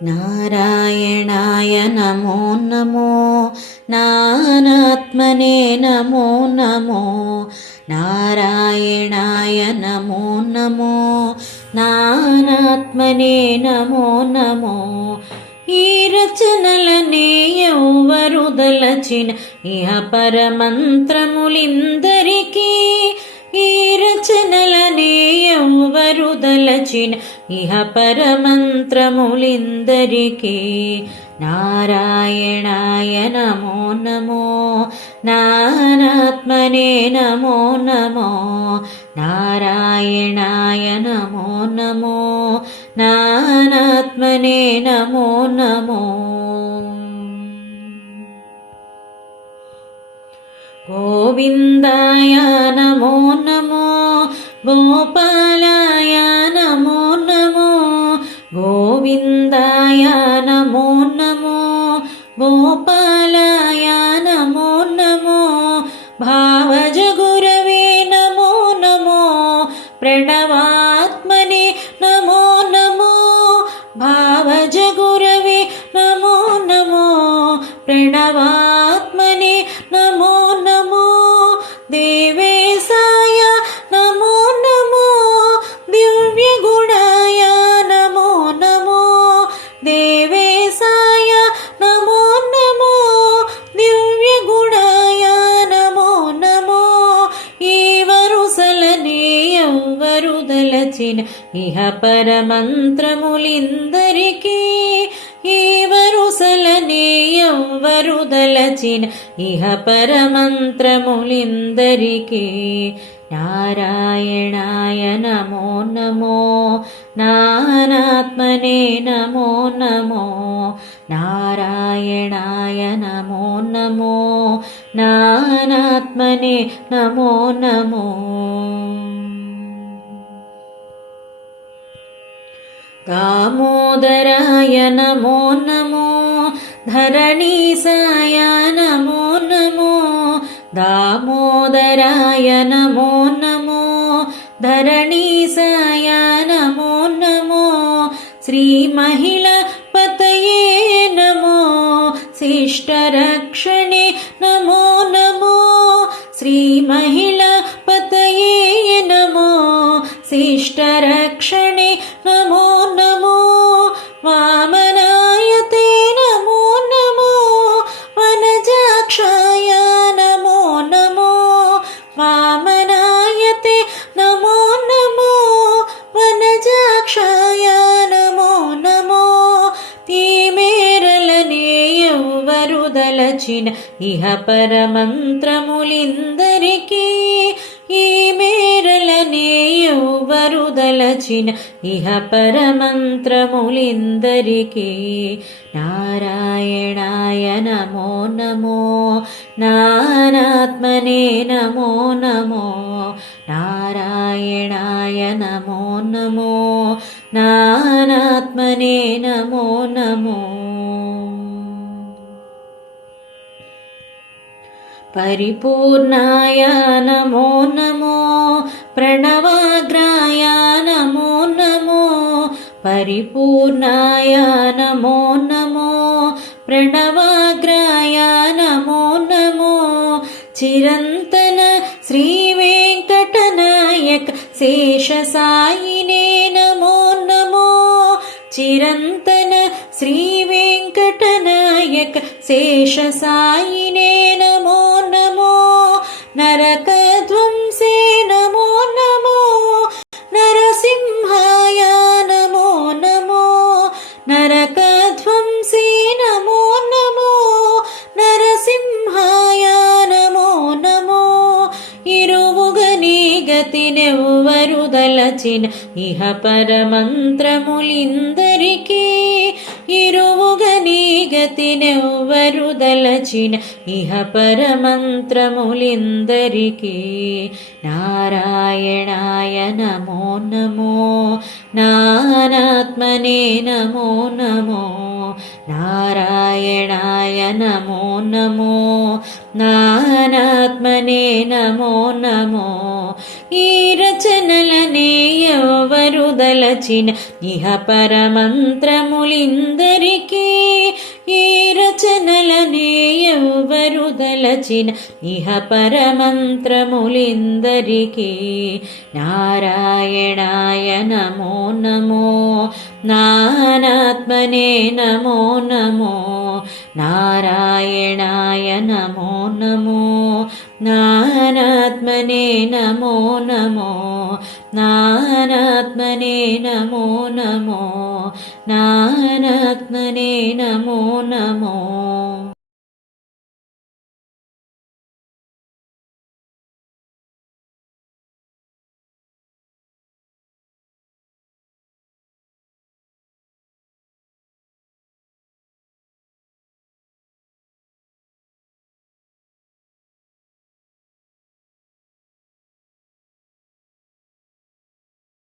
నారాయణాయ నమో నమో నానాత్మనే నమో నమో నారాయణాయ నమో నమో నానాత్మనే నమో నమో ఈ రచనలనే ఎవరు దలచిన ఇహ పరమంత్రములిందరికీ ఈ రచనలనే ఎవరు దలచిన ఇహ పరమంత్రములిందరికీ నారాయణాయ నమో నమో నానాత్మనే నమో నమో నారాయణాయ నమో నమో నానాత్మనే నమో నమో గోవిందాయ నమో నమో గోపాలాయ నమో నమో గోవిందాయ నమో నమో గోపాలాయ నమో నమో భావజ గురవే నమో నమో ప్రణవాత్మనే నమో నమో భావజ గురవే నమో నమో ప్రణవాత్మనే నమో నమో దేవేశాయ నమో నమో దివ్య గుణాయ నమో నమో దేవేశాయ నమో నమో దివ్య గుణాయ నమో నమో ఈ వరుసలనే ఎవరు దలచిన ఇహ పరమంత్రములిందరికీ ఈ వరుసలనే ఎవరు దలచిన ఇహ పరమంత్రములిందరికీ నారాయణాయ నమో నమో నానాత్మనే నమో నమో నారాయణాయ నమో నమో నానాత్మనే నమో నమో దామోదరాయ నమో నమో ధరణీసాయ నమో నమో దామోదరాయ నమో నమో ధరణీసాయ నమో నమో శ్రీ మహిళా పతయే నమో శిష్టరక్షణే నమో నమో శ్రీ మహిళా పతయే నమో శిష్టరక్షణే నమో నమో వామనాయతే నమో నమో వనజాక్షాయ నమో నమో వామనాయతే నమో నమో వనజాక్షాయ నమో నమో తీమేరలనే ఎవరు దలచిన ఇహ పరమంత్రములిందరికీ ఈ మేరలనే ఎవరు దలచిన ఇహ పరమంత్రములిందరికీ నారాయణాయ నమో నమో నానాత్మనే నమో నమో నారాయణాయ నమో నమో నానాత్మనే నమో నమో పరిపూర్ణాయ నమో నమో ప్రణవాగ్రాయ నమో నమో పరిపూర్ణాయ నమో నమో ప్రణవాగ్రాయ నమో నమో చిరంతన శ్రీ వెంకటనాయక శేషసాయినే నమో నమో చిరంతన శ్రీ వెంకటనాయక శేషసాయినే నమో నమో నరకధ్వంసే నమో నమో నరసింహాయ నమో నమో నరకధ్వంసే నమో నమో నరసింహాయ నమో నమో ఇరువుగని గతినెవ్వరు దలచిన ఇహ పరమంత్రములిందరికీ ఇరువుగని గతినెవ్వరు దలచిన ఇహ పరమంత్రములిందరికీ నారాయణాయ నమో నమో నానాత్మనే నమో నమో నారాయణాయ నమో నమో నానాత్మనే నమో నమో ఈ రచనలనే ఎవరు దలచిన ఇహ పరమంత్రములిందరికీ నిలచిన ఇహ పరమంత్రములిందరికీ నారాయణాయ నమో నమో నానాత్మనే నమో నమో నారాయణాయ నమో నమో నానాత్మనే నమో నమో నానాత్మనే నమో నమో నానాత్మనే నమో నమో